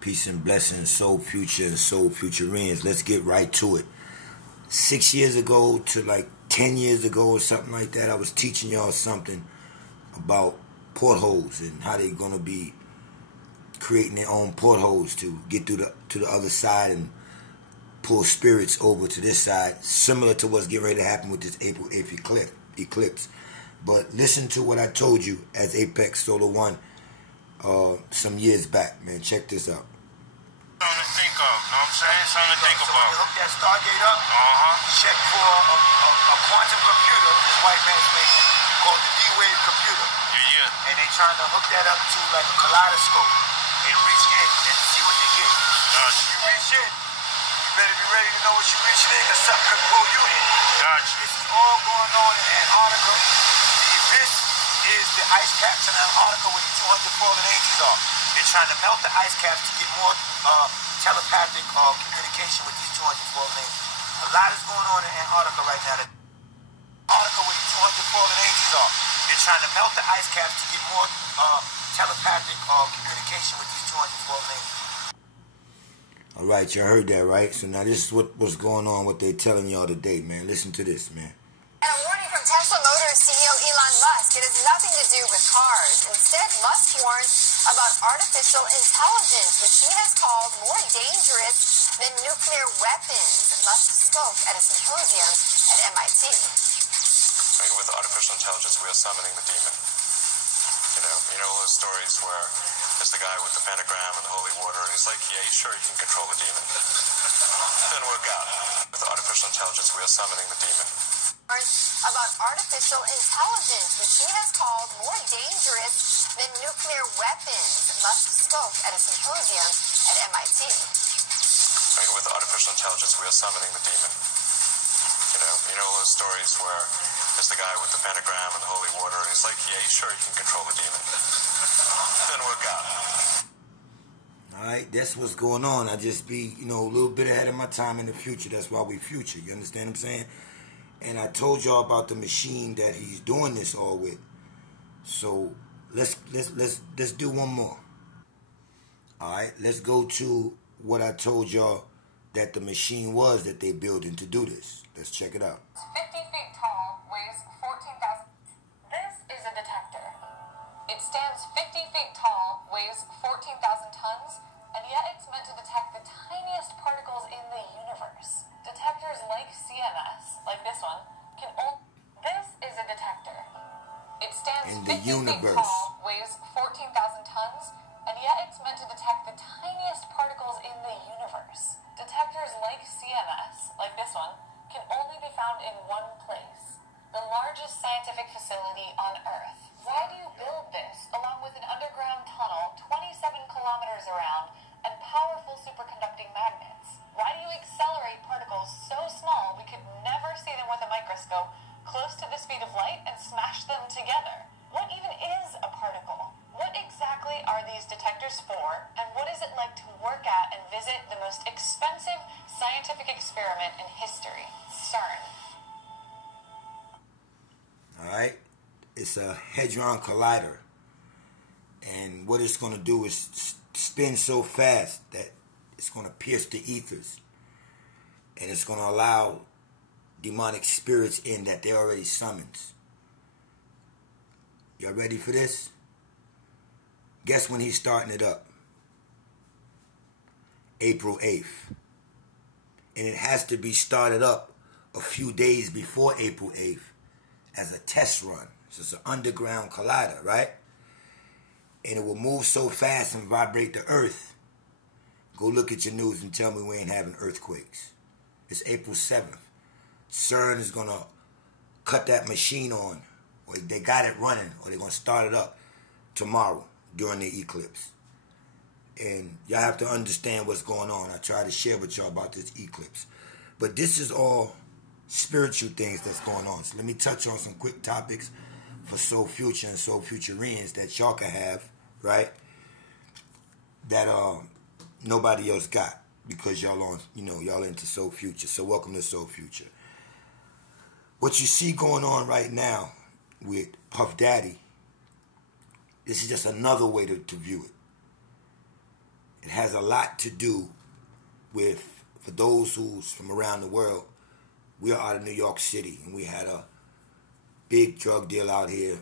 Peace and blessings, Soul Future and Soul Futurians. Let's get right to it. 6 years ago to like 10 years ago or something like that, I was teaching y'all something about portholes and how they're going to be creating their own portholes to get through to the other side and pull spirits over to this side, similar to what's getting ready to happen with this April 8th eclipse. But listen to what I told you as Apex Solar One some years back, man. Check this out. Something to think of, know what I'm saying? Something to think So about. when you hook that Stargate up, check for a quantum computer this white man's making called the D-Wave computer. Yeah. And they trying to hook that up to like a kaleidoscope and reach in and see what they get. Gotcha. You reach in, you better be ready to know what you're reaching in because something could pull you in. Gotcha. This is all going on in Antarctica. The abyss is the ice caps in Antarctica where the 200 fallen angels are. They're trying to melt the ice caps to get more telepathic communication with these 200 fallen angels. A lot is going on in Antarctica right now. Antarctica where the 200 fallen angels are. They're trying to melt the ice caps to get more telepathic communication with these 200 fallen angels. All right, you heard that, right? So now this is what's going on, what they're telling y'all today, man. Listen to this, man. And a warning from Tesla Motors CEO Elon Musk. It has nothing to do with cars. Instead, Musk warns about artificial intelligence, which he has called more dangerous than nuclear weapons. Musk spoke at a symposium at MIT. With artificial intelligence, we are summoning the demon. You know those stories where there's the guy with the pentagram and the holy water, and he's like, yeah, you sure you can control the demon? Didn't work out. With artificial intelligence, we are summoning the demon. About artificial intelligence, which he has called more dangerous than nuclear weapons. Musk spoke at a symposium at MIT. With artificial intelligence, we are summoning the demon. You know those stories where there's the guy with the pentagram and the holy water, and he's like, yeah, you sure you can control the demon? Didn't work out. All right, that's what's going on. I just be, a little bit ahead of my time in the future. That's why we future. You understand what I'm saying? And I told y'all about the machine that he's doing this all with. So let's do one more. All right, let's go to what I told y'all that the machine was that they building to do this. Let's check it out. 50 feet tall, weighs 14,000. This is a detector. It stands 50 feet tall, weighs 14,000 tons, and yet it's meant to detect the tiniest particles in the universe. Detectors like CMS, like this one, can only... This is a detector. It stands in the 50 universe. feet tall, weighs 14,000 tons, and yet it's meant to detect the tiniest particles in the universe. Detectors like CMS, like this one, can only be found in one place, the largest scientific facility on Earth. Why do you build this, along with an underground tunnel 27 kilometers around and powerful superconducting magnets? Why do you accelerate particles so small we could never see them with a microscope close to the speed of light and smash them together? What even is a particle? What exactly are these detectors for, and what is it like to work at and visit the most expensive scientific experiment in history, CERN? All right, it's a Hadron Collider, and what it's going to do is spin so fast that it's going to pierce the ethers, and it's going to allow demonic spirits in that they already summoned. Y'all ready for this? Guess when he's starting it up? April 8th. And it has to be started up a few days before April 8th as a test run. So it's an underground collider, right? And it will move so fast and vibrate the earth. Go look at your news and tell me we ain't having earthquakes. It's April 7th. CERN is going to cut that machine on. Or they got it running, or they're going to start it up tomorrow during the eclipse. And y'all have to understand what's going on. I try to share with y'all about this eclipse. But this is all spiritual things that's going on. So let me touch on some quick topics for Soul Future and Soul Futurians that y'all can have, right? That nobody else got because y'all on, y'all into Soul Future. So welcome to Soul Future. What you see going on right now with Puff Daddy, this is just another way to view it. It It has a lot to do with, for those who's from around the world, we are out of New York City, and we had a big drug deal out here,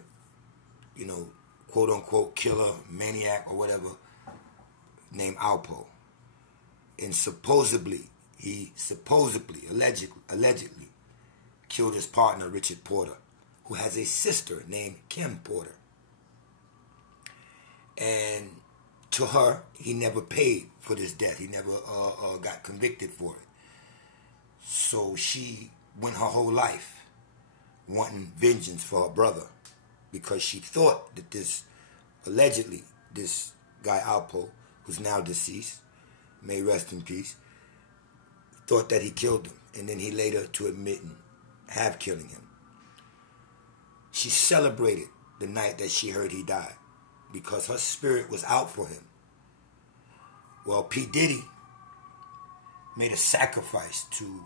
you know, quote unquote killer, maniac, or whatever, named Alpo. And allegedly killed his partner, Richard Porter, who has a sister named Kim Porter. And to her, he never paid for this death. He never got convicted for it. So she went her whole life wanting vengeance for her brother, because she thought that this guy Alpo, who's now deceased, may rest in peace, thought that he killed him, and then he later to admit and have killing him. She celebrated the night that she heard he died because her spirit was out for him. Well, P.Diddy made a sacrifice to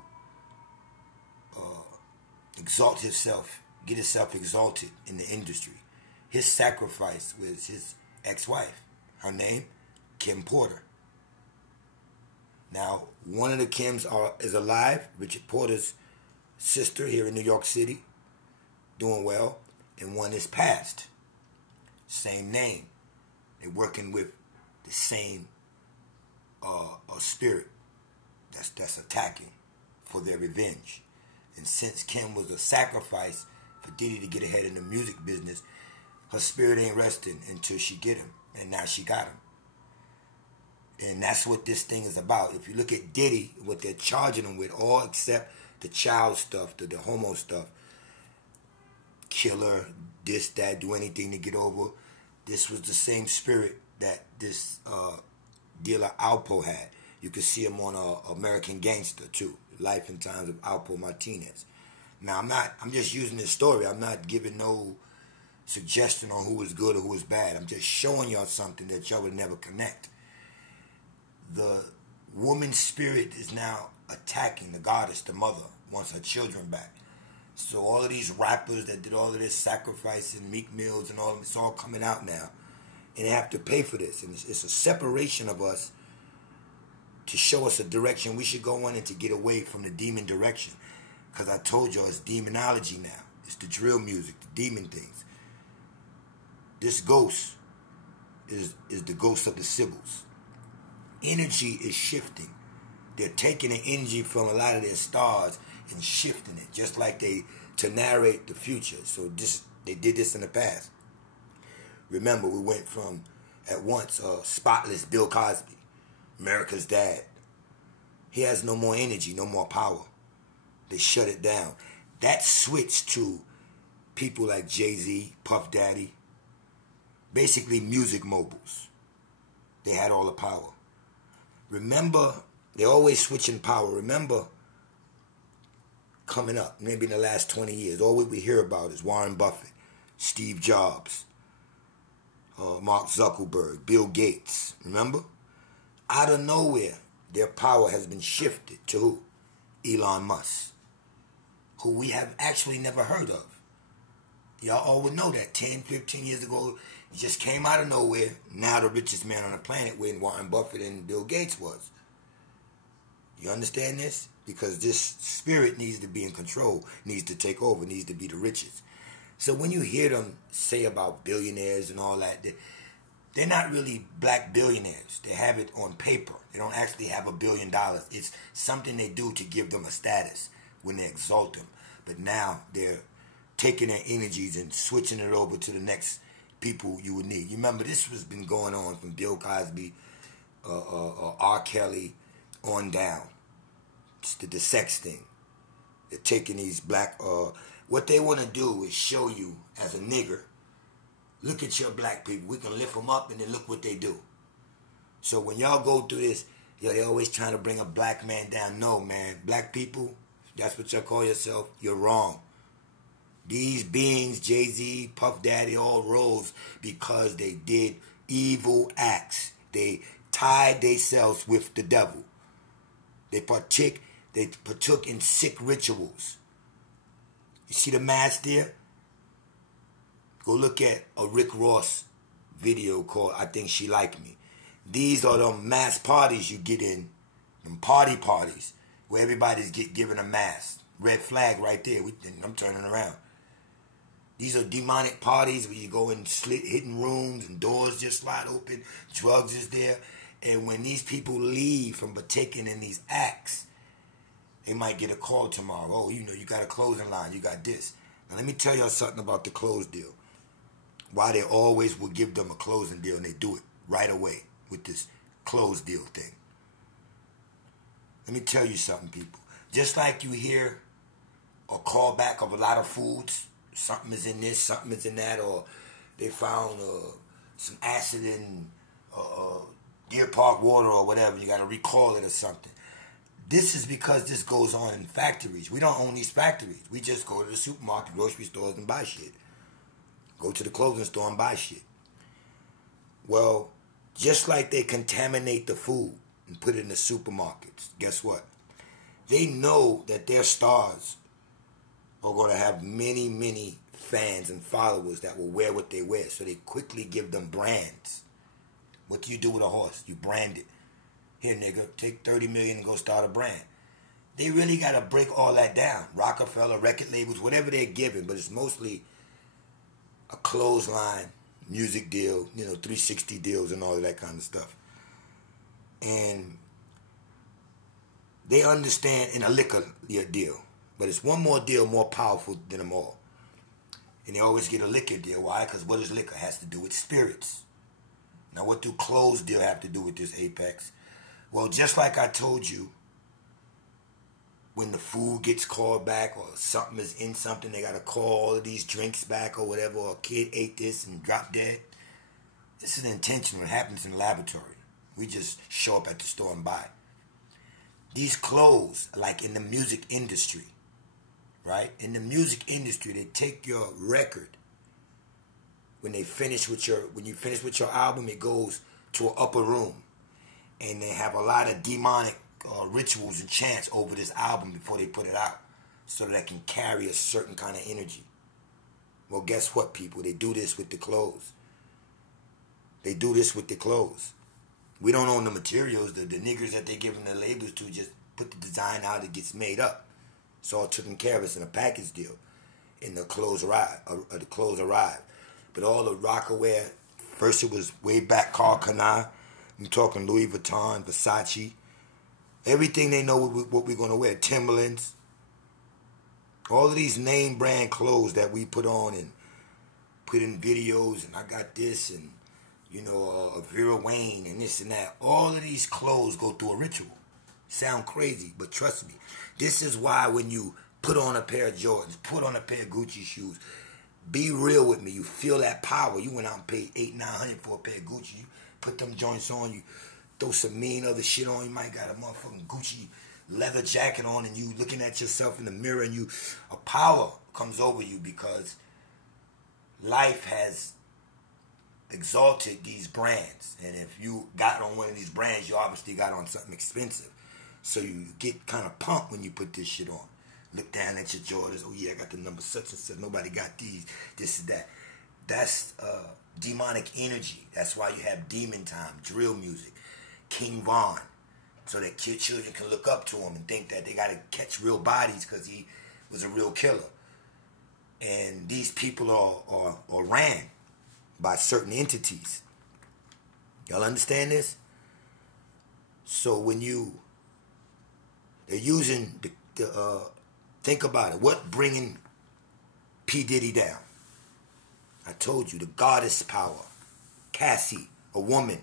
exalt himself, get himself exalted in the industry. His sacrifice was his ex-wife. Her name, Kim Porter. Now, one of the Kims is alive, Richard Porter's sister here in New York City, doing well, and one is passed. Same name. They're working with the same spirit that's attacking for their revenge. And since Kim was a sacrifice for Diddy to get ahead in the music business, her spirit ain't resting until she get him. And now she got him. And that's what this thing is about. If you look at Diddy, what they're charging him with, all except the child stuff, the homo stuff, killer, this, that, do anything to get over. This was the same spirit that this dealer Alpo had. You could see him on American Gangster too, Life and Times of Alpo Martinez. Now I'm just using this story. I'm not giving no suggestion on who is good or who is bad. I'm just showing y'all something that y'all would never connect. The woman's spirit is now attacking the goddess, the mother, wants her children back. So all of these rappers that did all of this sacrifice and Meek Mills and all of them, it's all coming out now. And they have to pay for this. And it's a separation of us to show us a direction we should go in and to get away from the demon direction. Because I told y'all it's demonology now. It's the drill music, the demon things. This ghost is the ghost of the Sibyls. Energy is shifting. They're taking the energy from a lot of their stars and shifting it, just like to narrate the future. So they did this in the past. Remember, we went from, at once, spotless Bill Cosby, America's dad. He has no more energy, no more power. They shut it down. That switched to people like Jay-Z, Puff Daddy, basically music moguls. They had all the power. Remember, they're always switching power. Remember, coming up, maybe in the last 20 years, all we hear about is Warren Buffett, Steve Jobs, Mark Zuckerberg, Bill Gates. Remember? Out of nowhere, their power has been shifted to who? Elon Musk, who we have actually never heard of. Y'all all would know that 10, 15 years ago, he just came out of nowhere. Now the richest man on the planet, when Warren Buffett and Bill Gates was. You understand this? Because this spirit needs to be in control, needs to take over, needs to be the richest. So when you hear them say about billionaires and all that, they're not really black billionaires. They have it on paper. They don't actually have $1 billion. It's something they do to give them a status when they exalt them. But now they're taking their energies and switching it over to the next people you would need. You remember, this has been going on from Bill Cosby, R. Kelly, on down. It's the sex thing. They're taking these black... what they want to do is show you, as a nigger, look at your black people. We can lift them up, and then look what they do. So when y'all go through this, they're always trying to bring a black man down. No, man. Black people, that's what y'all call yourself. You're wrong. These beings, Jay-Z, Puff Daddy, all rose because they did evil acts. They tied themselves with the devil. They partook in sick rituals. You see the mask there? Go look at a Rick Ross video called I Think She Liked Me. These are the mass parties you get in, them parties, where everybody's given a mask. Red flag right there. I'm turning around. These are demonic parties where you go in hidden rooms and doors just slide open. Drugs is there. And when these people leave from partaking in these acts, they might get a call tomorrow. Oh, you got a closing line. You got this. Now, let me tell y'all something about the close deal. Why they always will give them a closing deal, and they do it right away with this close deal thing. Let me tell you something, people. Just like you hear a callback of a lot of foods, something is in this, something is in that, or they found some acid in Deer Park water or whatever, you got to recall it or something. This is because this goes on in factories. We don't own these factories. We just go to the supermarket, grocery stores, and buy shit. Go to the clothing store and buy shit. Well, just like they contaminate the food and put it in the supermarkets, guess what? They know that their stars are going to have many, many fans and followers that will wear what they wear. So they quickly give them brands. What do you do with a horse? You brand it. Here, nigga, take $30 million and go start a brand. They really got to break all that down. Rockefeller, record labels, whatever they're giving, but it's mostly a clothesline, music deal, 360 deals and all of that kind of stuff. And they understand in a liquor deal, but it's one more deal more powerful than them all. And they always get a liquor deal. Why? Because what is liquor? It has to do with spirits. Now, what do closed deal have to do with this, Apex? Well, just like I told you, when the food gets called back or something is in something, they got to call all of these drinks back or whatever, or a kid ate this and dropped dead. This is intentional. It happens in the laboratory. We just show up at the store and buy. These clothes, like in the music industry, right? In the music industry, they take your record. When you finish with your album, it goes to an upper room. And they have a lot of demonic rituals and chants over this album before they put it out, so that it can carry a certain kind of energy. Well, guess what, people? They do this with the clothes. They do this with the clothes. We don't own the materials. The niggers that they giving the labels to just put the design out. It gets made up. It's all taken care of. It's in a package deal. And the clothes arrive. But all the rockaware, first it was way back Carl Canai. I'm talking Louis Vuitton, Versace. Everything they know what we're going to wear. Timberlands. All of these name brand clothes that we put on and put in videos. And I got this and, Vera Wayne and this and that. All of these clothes go through a ritual. Sound crazy, but trust me. This is why when you put on a pair of Jordans, put on a pair of Gucci shoes, be real with me. You feel that power. You went out and paid $800-900 for a pair of Gucci. You put them joints on. You throw some mean other shit on. You might got a motherfucking Gucci leather jacket on, and you looking at yourself in the mirror, and a power comes over you because life has exalted these brands. And if you got on one of these brands, you obviously got on something expensive. So you get kind of pumped when you put this shit on. Look down at your Jordans. Oh, yeah, I got the number such and such. Nobody got these. This is that. That's demonic energy. That's why you have Demon Time, drill music, King Von, so that children can look up to him and think that they got to catch real bodies because he was a real killer. And these people are ran by certain entities. Y'all understand this? So when they're using think about it. What bringing P.Diddy down? I told you, the goddess power. Cassie, a woman.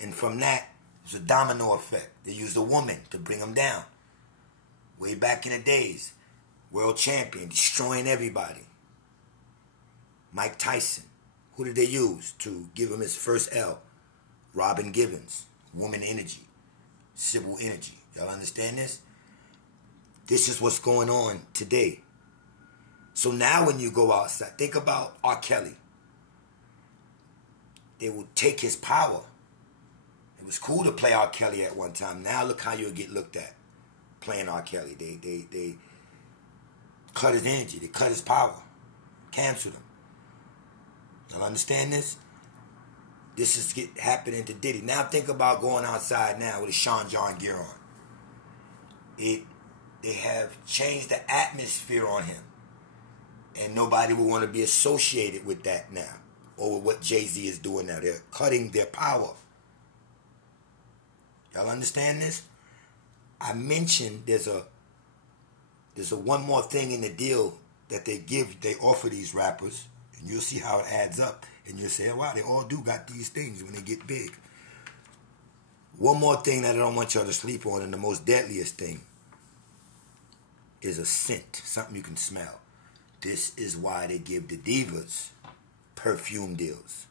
And from that, it's a domino effect. They used a woman to bring him down. Way back in the days. World champion, destroying everybody. Mike Tyson. Who did they use to give him his first L? Robin Givens. Woman energy. Civil energy. Y'all understand this? This is what's going on today. So now when you go outside, think about R. Kelly. They will take his power. It was cool to play R. Kelly at one time. Now look how you'll get looked at playing R. Kelly. They cut his energy. They cut his power. Canceled him. Y'all understand this? This is happening to Diddy. Now think about going outside now with a Sean John gear on. They have changed the atmosphere on him. And nobody will want to be associated with that now. Or with what Jay-Z is doing now. They're cutting their power. Y'all understand this? I mentioned there's a one more thing in the deal that they offer these rappers, and you'll see how it adds up, and you'll say, wow, they all do got these things when they get big. One more thing that I don't want y'all to sleep on, and the most deadliest thing, is a scent, something you can smell. This is why they give the divas perfume deals.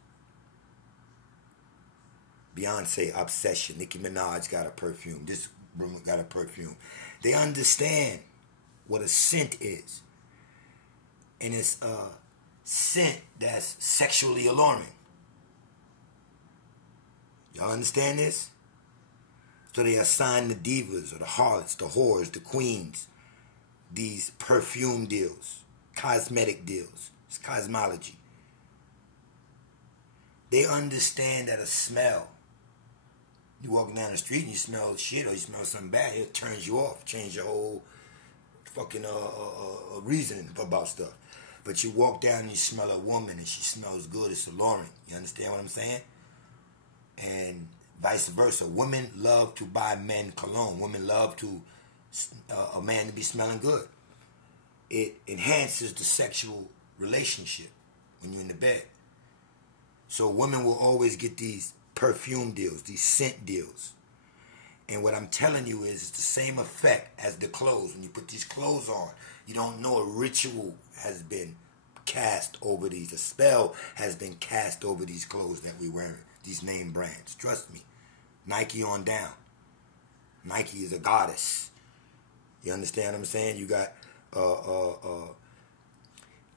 Beyonce, Obsession. Nicki Minaj got a perfume. This woman got a perfume. They understand what a scent is. And it's a scent that's sexually alluring. Y'all understand this? So they assign the divas or the harlots, the whores, the queens, these perfume deals, cosmetic deals. It's cosmology. They understand that a smell, you walk down the street and you smell shit or you smell something bad, it turns you off, change your whole fucking reasoning about stuff. But you walk down and you smell a woman and she smells good, it's alluring. You understand what I'm saying? And vice versa. Women love to buy men cologne. Women love to a man to be smelling good. It enhances the sexual relationship when you're in the bed. So women will always get these perfume deals, these scent deals. And what I'm telling you is it's the same effect as the clothes. When you put these clothes on, you don't know a ritual has been cast over these. A spell has been cast over these clothes that we wear, these name brands. Trust me. Nike on down. Nike is a goddess. You understand what I'm saying? You got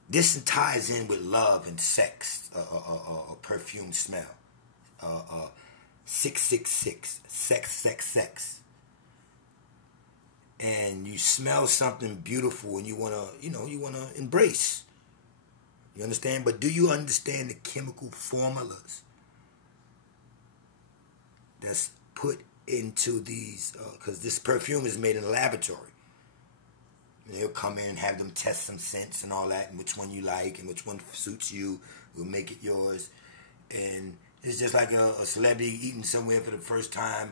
this ties in with love and sex, perfume smell. 666, sex. And you smell something beautiful and you wanna embrace. You understand? But do you understand the chemical formulas that's put into these? Because this perfume is made in a laboratory. And they'll come in and have them test some scents and all that, and which one you like and which one suits you. We'll make it yours. And it's just like a celebrity eating somewhere for the first time,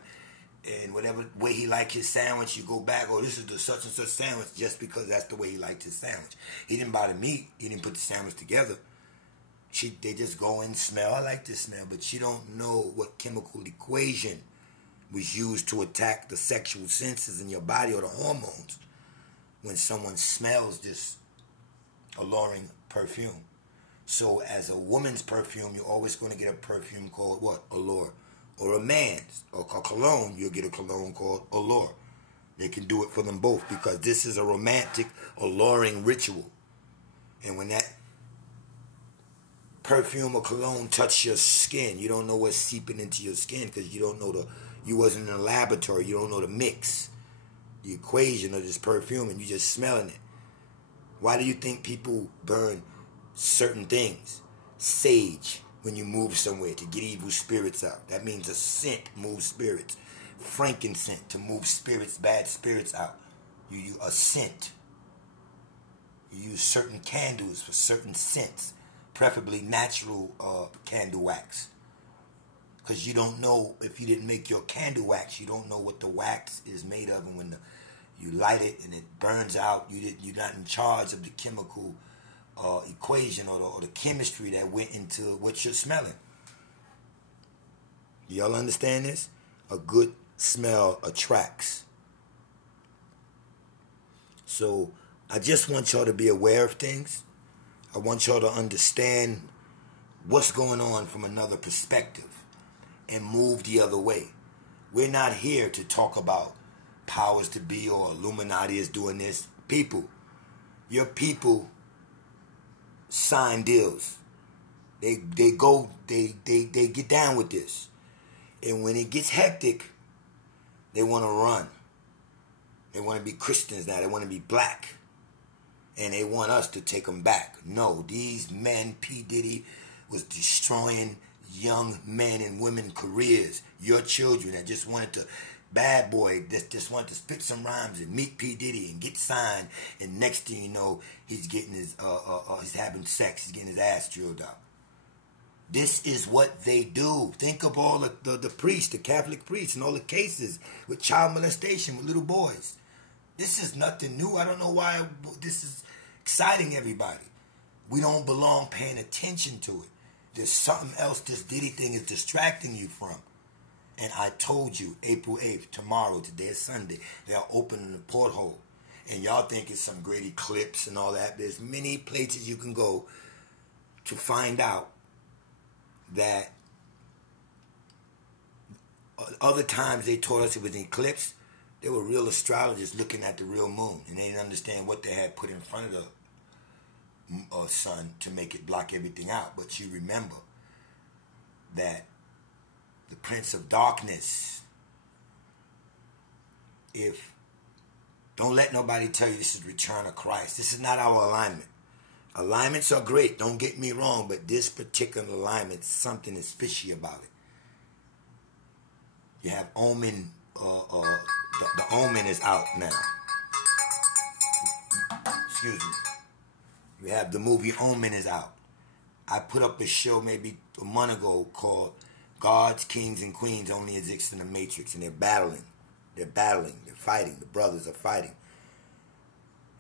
and whatever way he liked his sandwich, you go back, oh, this is the such and such sandwich, just because that's the way he liked his sandwich. He didn't buy the meat. He didn't put the sandwich together. They just go and smell, I like this smell, but you don't know what chemical equation was used to attack the sexual senses in your body or the hormones when someone smells this alluring perfume. So as a woman's perfume, you're always going to get a perfume called what? Allure. Or a man's, or a cologne, you'll get a cologne called Allure. They can do it for them both because this is a romantic, alluring ritual. And when that perfume or cologne touch your skin, you don't know what's seeping into your skin because you don't know you wasn't in a laboratory, you don't know the mix, the equation of this perfume, and you just smelling it. Why do you think people burn certain things? Sage, when you move somewhere to get evil spirits out. That means a scent moves spirits. Frankincense, to move spirits, bad spirits out. You use a scent. You use certain candles for certain scents, preferably natural candle wax. Because you don't know, if you didn't make your candle wax, you don't know what the wax is made of. And when you light it and it burns out, you're not in charge of the chemical equation or the chemistry that went into what you're smelling. Y'all understand this? A good smell attracts. So I just want y'all to be aware of things. I want y'all to understand what's going on from another perspective and move the other way. We're not here to talk about powers to be or Illuminati is doing this. People, your people sign deals. They get down with this. And when it gets hectic, they want to run. They want to be Christians now. They want to be black. And they want us to take them back. No, these men, P. Diddy was destroying young men and women careers. Your children that just wanted to, bad boy, that just wanted to spit some rhymes and meet P. Diddy and get signed. And next thing you know, he's getting his, he's having sex. He's getting his ass drilled out. This is what they do. Think of all the priests, the Catholic priests, and all the cases with child molestation with little boys. This is nothing new. I don't know why this is exciting everybody. We don't belong paying attention to it. There's something else this Diddy thing is distracting you from. And I told you, April 8th, tomorrow, today is Sunday, they are opening the porthole. And y'all think it's some great eclipse and all that. There's many places you can go to find out that other times they told us it was an eclipse. They were real astrologers looking at the real moon, and they didn't understand what they had put in front of the sun to make it block everything out. But you remember that the Prince of Darkness, don't let nobody tell you this is return of Christ. This is not our alignment. Alignments are great, don't get me wrong, but this particular alignment, something is fishy about it. You have Omen, the Omen is out now. Excuse me. You have the movie Omen is out. I put up a show maybe a month ago called Gods, Kings, and Queens Only Exist in the Matrix, and they're battling. They're fighting. The brothers are fighting.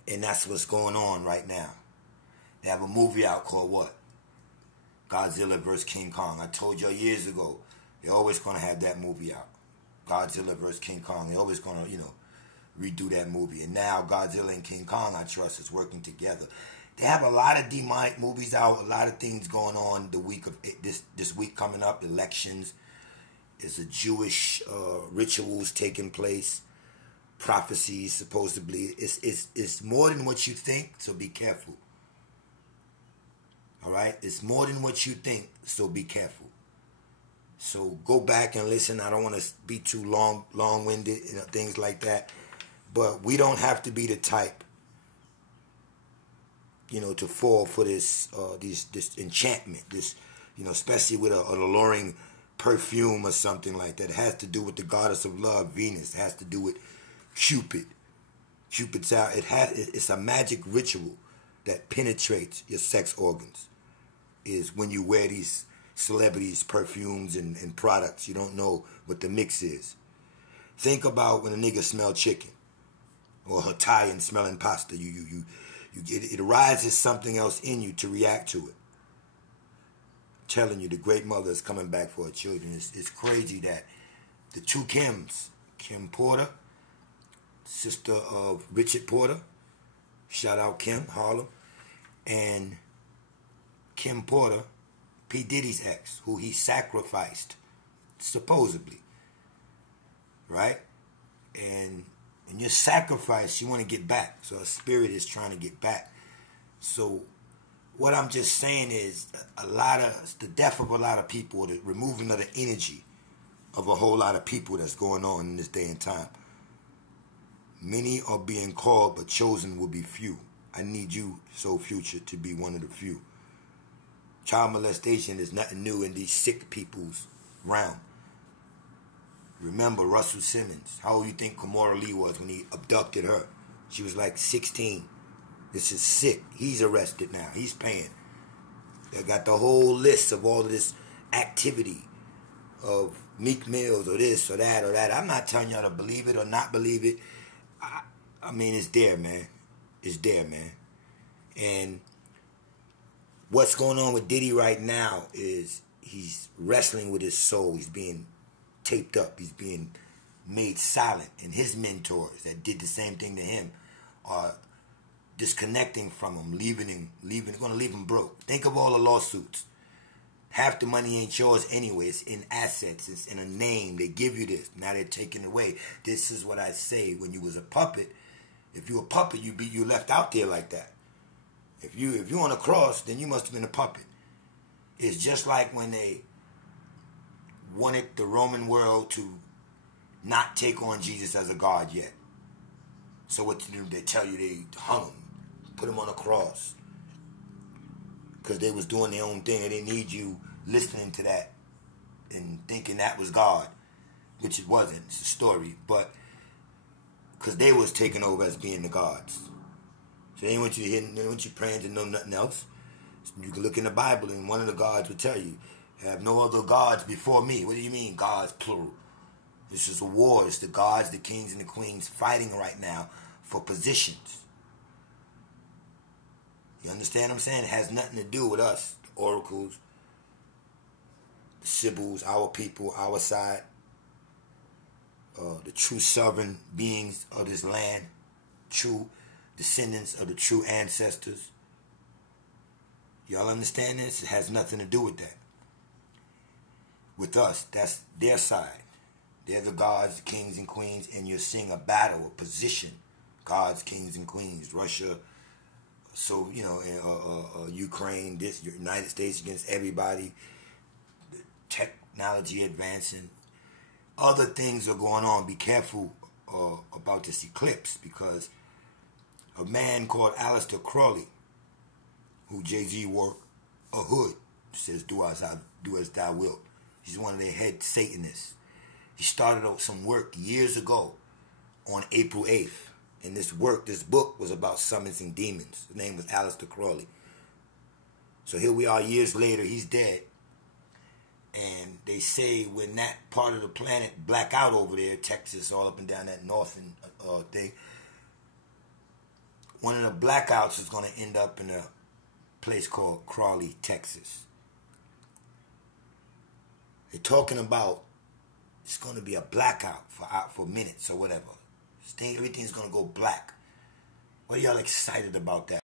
And that's what's going on right now. They have a movie out called what? Godzilla vs. King Kong. I told y'all years ago, they're always going to have that movie out. Godzilla vs. King Kong. They're always going to, redo that movie. And now Godzilla and King Kong, I trust, is working together. They have a lot of demonic movies out, a lot of things going on the week of this week coming up, elections. There's a Jewish rituals taking place, prophecies supposedly. It's more than what you think, so be careful. All right? It's more than what you think, so be careful. So go back and listen. I don't want to be too long-winded, things like that. But we don't have to be the type, to fall for this enchantment, especially with an alluring perfume or something like that. It has to do with the goddess of love, Venus. It has to do with Cupid. Cupid's out. It's a magic ritual that penetrates your sex organs. Is when you wear these celebrities' perfumes and products. You don't know what the mix is. Think about when a nigga smell chicken or Italian smelling pasta. It arises something else in you to react to it. I'm telling you, the great mother is coming back for her children. It's crazy that the two Kims, Kim Porter, sister of Richard Porter, shout out Kim, Harlem, and Kim Porter, P. Diddy's ex, who he sacrificed, supposedly, right? And your sacrifice, you want to get back. So a spirit is trying to get back. So what I'm just saying is the death of a lot of people, the removing of the energy of a whole lot of people that's going on in this day and time. Many are being called, but chosen will be few. I need you, Soul Future, to be one of the few. Child molestation is nothing new in these sick people's realm. Remember Russell Simmons. How old you think Kamora Lee was when he abducted her? She was like 16. This is sick. He's arrested now. He's paying. They got the whole list of all of this activity of Meek Mills or this or that or that. I'm not telling y'all to believe it or not believe it. I mean, it's there, man. It's there, man. And what's going on with Diddy right now is he's wrestling with his soul. He's being taped up. He's being made silent. And his mentors that did the same thing to him are disconnecting from him, going to leave him broke. Think of all the lawsuits. Half the money ain't yours anyway. It's in assets. It's in a name. They give you this. Now they're taking it away. This is what I say. When you was a puppet, if you were a puppet, you left out there like that. If you're on a cross, then you must have been a puppet. It's just like when they wanted the Roman world to not take on Jesus as a God yet. So what to do? They tell you they hung him, put him on a cross. Because they was doing their own thing. They didn't need you listening to that and thinking that was God, which it wasn't. It's a story, but because they was taken over as being the gods. So they want you to hear, they want you praying to know nothing else. You can look in the Bible and one of the gods will tell you, have no other gods before me. What do you mean, gods, plural? This is a war. It's the gods, the kings, and the queens fighting right now for positions. You understand what I'm saying? It has nothing to do with us, the oracles, the Sibyls, our people, our side, the true sovereign beings of this land, true descendants of the true ancestors. Y'all understand this? It has nothing to do with that. With us, that's their side. They're the gods, the kings and queens, and you're seeing a battle, a position. Gods, kings and queens, Russia, so, you know, Ukraine, this, United States against everybody, technology advancing. Other things are going on. Be careful about this eclipse, because a man called Aleister Crowley, who Jay-Z wore a hood, says, do as thou wilt. He's one of their head Satanists. He started out some work years ago on April 8th. And this book was about summoning demons. His name was Aleister Crowley. So here we are years later, he's dead. And they say when that part of the planet black out over there, Texas, all up and down that northern thing, one of the blackouts is going to end up in a place called Crawley, Texas. They're talking about it's going to be a blackout for minutes or whatever. Everything's going to go black. What are y'all excited about that?